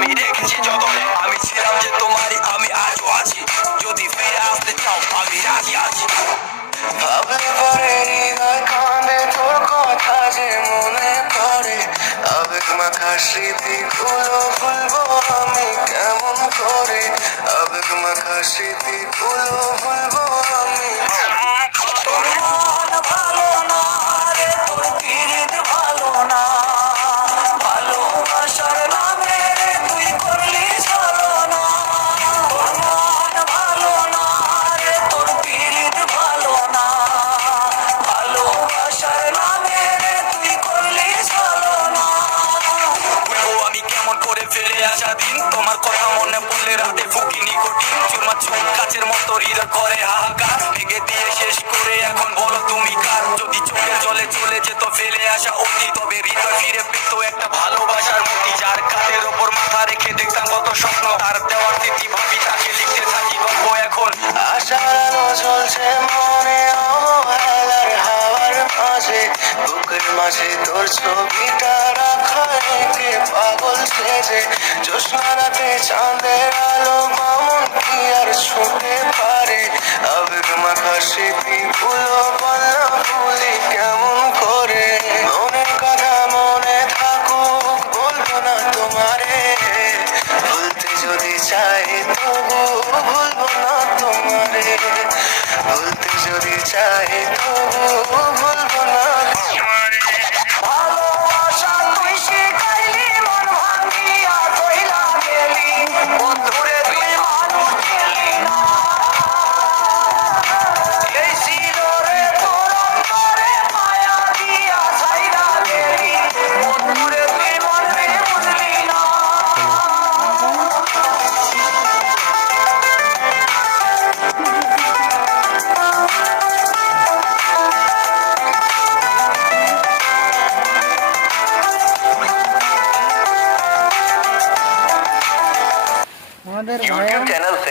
আমি রেখেছি যতনে। আমি ছিলাম যে তোমারই, আমি আজও আছি। যদি ফিরে আসতে চাও আমি রাজি আছি। ভাবলে পরে হৃদয় কাঁদে, তোর কথা যে মনে পড়ে। আবেগ মাখা স্মৃতিগুলো ভুলবো আমি কেমন করে? আবেগ মাখা স্মৃতিগুলো ভুলবো আমি। তোর মন ভালো না রে, তোর পিরিত ভালো না। ভালোবাসার নামে রে তুই করলি ছলনা। তোর মন ভালো না রে, তোর পিরিত ভালো না। ভালোবাসার নামে রে তুই করলি ছলনা। বলবো আমি কেমন করে ফেলে আসা দিন, তোমার কথা মনে পড়লে রাতে ফুকি নিকোটিন। চুরমা চোখ কাচের মতো হৃদয় করে হাহাকার। ভেঙে দিয়ে শেষ করে এখন বলো তুমি কার? যদি চোখের জলে চলে যেত ফেলে আসা অতীত, তবে হৃদয় ফিরে পেত একটা ভালোবাসার মতি। যার কাঁধের ওপর মাথা রেখে দেখতাম কত স্বপ্ন, তার দেওয়ার স্মৃতি ভাবি তাকে লিখতে থাকি গল্প। এখন আশার আলো জ্বলছে মনে অবহেলার হাওয়ার মাঝে। বুকের মাঝে তোর ছবিটা রাখা একে পাগল সেজে। জ্যোৎস্না রাতে চাঁদের আলো মামুন কি আর ছুটে পারে? আবেগ মাখা স্মৃতিগুলো বললাম ভুলি কেমন করে? মনের কথা মনে থাকুক বলবো না তোমারে। ভুলতে যদি চাই তবু ভুলবো না তোমারে। ভুলতে যদি চাই তবু ভুলবো না তোমারে। ভালোবাসা তুই শিখাইলি, মন ভাঙিয়া কইলা গেলি। বন্ধুরে তুই মানুষ গেলি না। এই ছিল রে তোর অন্তরে মায়া দিয়া ছাইরা গেলি। বন্ধুরে তুই মনে বুঝলি না। আমাদের यूट्यूब चैनल से